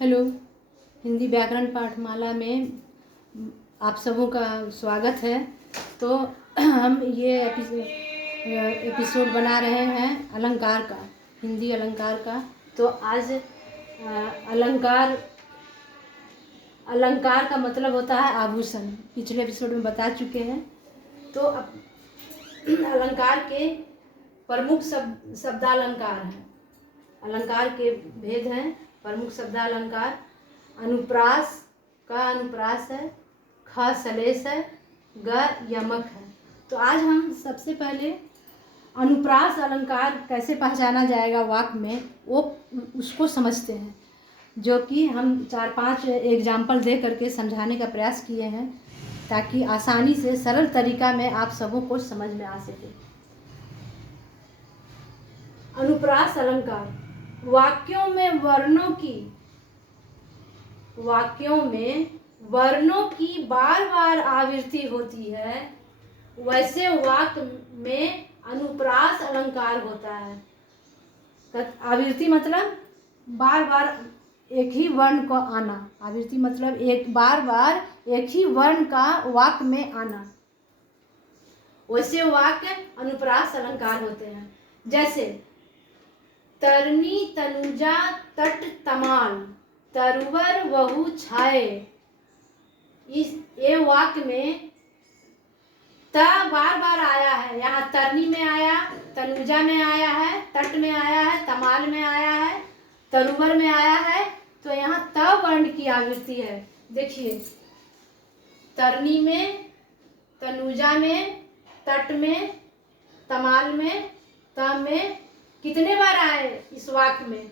Hello. Hindi व्याकरण पाठमाला में आप सबों का स्वागत है। तो हम ये एपिसोड बना रहे हैं अलंकार का, हिंदी अलंकार का। तो आज अलंकार का मतलब होता है आभूषण। पिछले एपिसोड में बता चुके हैं। तो अलंकार के प्रमुख शब्दालंकार हैं। अलंकार के भेद हैं। प्रमुख शब्दालंकार अनुप्रास का अनुप्रास है, ख सलेश है, ग यमक है। तो आज हम सबसे पहले अनुप्रास अलंकार कैसे पहचाना जाएगा वाक्य में, वो उसको समझते हैं, जो कि हम 4-5 एग्जाम्पल दे करके समझाने का प्रयास किए हैं, ताकि आसानी से सरल तरीका में आप सबों को समझ में आ सके। अनुप्रास अलंकार वाक्यों में वर्णों की बार बार आवृत्ति होती है, वैसे वाक्य में अनुप्रास अलंकार होता है। आवृत्ति मतलब बार बार एक ही वर्ण को आना। आवृत्ति मतलब बार बार एक ही वर्ण का वाक्य में आना, वैसे वाक्य अनुप्रास अलंकार होते हैं। जैसे तरनी तनुजा तट तमाल तरुवर वहु छाए। ये वाक्य में त बार बार आया है। यहाँ तरनी में आया, तनुजा में आया है, तट में आया है, तमाल में आया है, तरुवर में आया है। तो यहाँ त वर्ण की आवृत्ति है। देखिए, तरनी में, तनुजा में, तट में, तमाल में, त में कितने बार आए इस वाक्य में?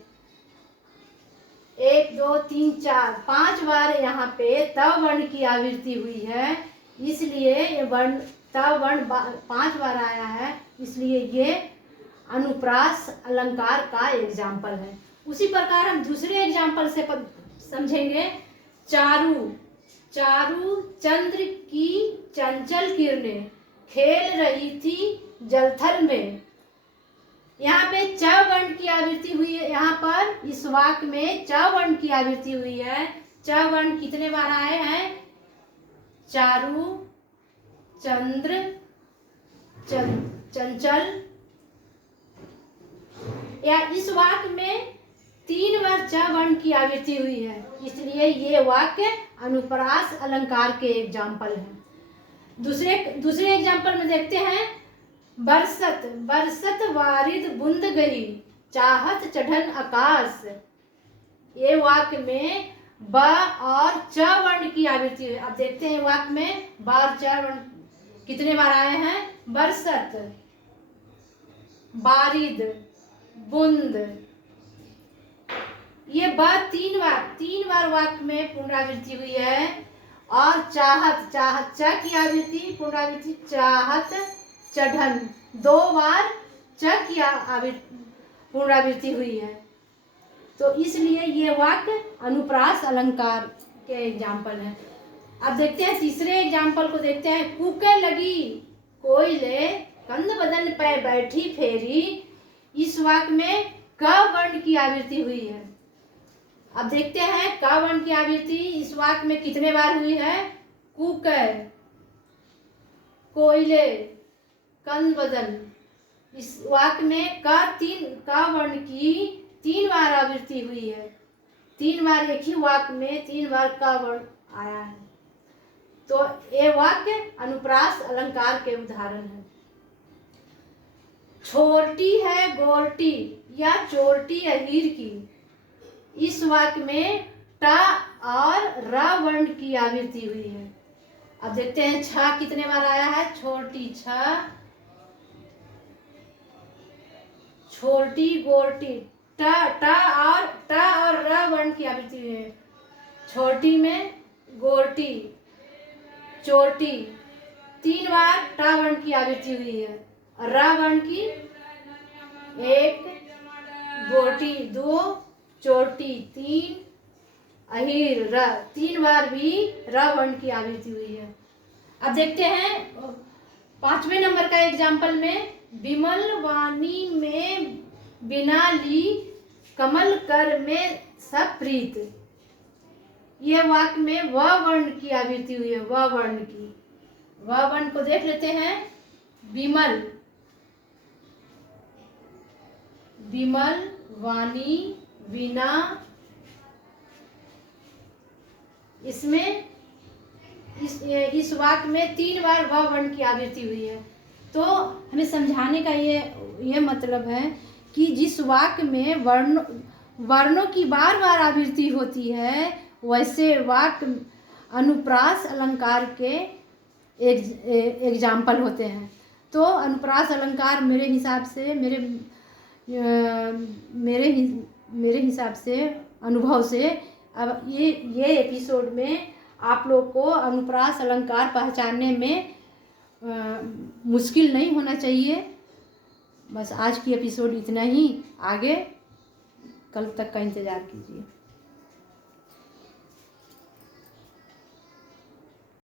1 2 3 4 5 बार यहाँ पे त वर्ण की आवृत्ति हुई है। इसलिए ये वर्ण त वर्ण 5 बार आया है, इसलिए ये अनुप्रास अलंकार का एग्जाम्पल है। उसी प्रकार हम दूसरे एग्जाम्पल से समझेंगे। चारू चंद्र की चंचल किरणें खेल रही थी जलथल में। यहाँ पे च वर्ण की आवृत्ति हुई है। यहाँ पर इस वाक्य में च वर्ण की आवृत्ति हुई है। च वर्ण कितने बार आए हैं? चारू, चंद्र, चंचल। या इस वाक्य में 3 बार च वर्ण की आवृत्ति हुई है, इसलिए ये वाक्य अनुप्रास अलंकार के एग्जाम्पल हैं। दूसरे एग्जाम्पल में देखते हैं। बरसत वारिद बूंद गई चाहत चढ़न आकाश। ये वाक्य में ब और च वर्ण की आवृत्ति है। अब देखते हैं वाक्य में ब और च वर्ण कितने बार आए हैं। बरसत, बारिद, बूंद। ये ब 3 बार वाक्य में पुनरावृत्ति हुई है। और चाहत च की आवृत्ति पुनरावृत्ति, चाहत चढ़न 2 बार च की पुनरावृत्ति हुई है। तो इसलिए ये वाक्य अनुप्रास अलंकार के एग्जाम्पल है। अब देखते हैं तीसरे एग्जाम्पल को देखते हैं। कूके लगी कोयले कंद बदन पे बैठी फेरी। इस वाक्य में क वर्ण की आवृत्ति हुई है। अब देखते हैं क वर्ण की आवृत्ति इस वाक्य में कितने बार हुई है। कूके, कोयले, कंद बदन। इस वाक्य में क वर्ण की 3 बार आवृत्ति हुई है। 3 बार एक ही वाक्य में 3 बार क वर्ण आया है। तो ये वाक्य अनुप्रास अलंकार के उदाहरण है। छोटी है गोरटी या चोरटी अहीर की। इस वाक्य में ट और र वर्ण की आवृत्ति हुई है। अब देखते हैं छ कितने बार आया है। छोटी छ, छोटी गोरटी। ट और र वर्ण की आवृत्ति हुई है। छोटी में गोरटी, चोटी। 3 बार ट वर्ण की आवृत्ति हुई है। र वर्ण की 1, गोरटी 2, चोटी 3, अहीर र 3 बार भी र वर्ण की आवृत्ति हुई है। अब देखते हैं 5वें नंबर का एग्जाम्पल में। विमल वाणी में बिना ली कमल कर में सब प्रीत। ये वाक्य में व वर्ण की आवृत्ति हुई है, व वर्ण की। व वर्ण को देख लेते हैं। विमल, विमल, वाणी, वीणा। इसमें इस वाक्य में 3 बार व वर्ण की आवृत्ति हुई है। तो हमें समझाने का ये मतलब है कि जिस वाक्य में वर्णों की बार बार आवृत्ति होती है, वैसे वाक्य अनुप्रास अलंकार के एग्जाम्पल होते हैं। तो अनुप्रास अलंकार मेरे हिसाब से मेरे हिसाब से, अनुभव से, अब ये एपिसोड में आप लोग को अनुप्रास अलंकार पहचानने में मुश्किल नहीं होना चाहिए। बस आज की एपिसोड इतना ही। आगे कल तक का इंतज़ार कीजिए।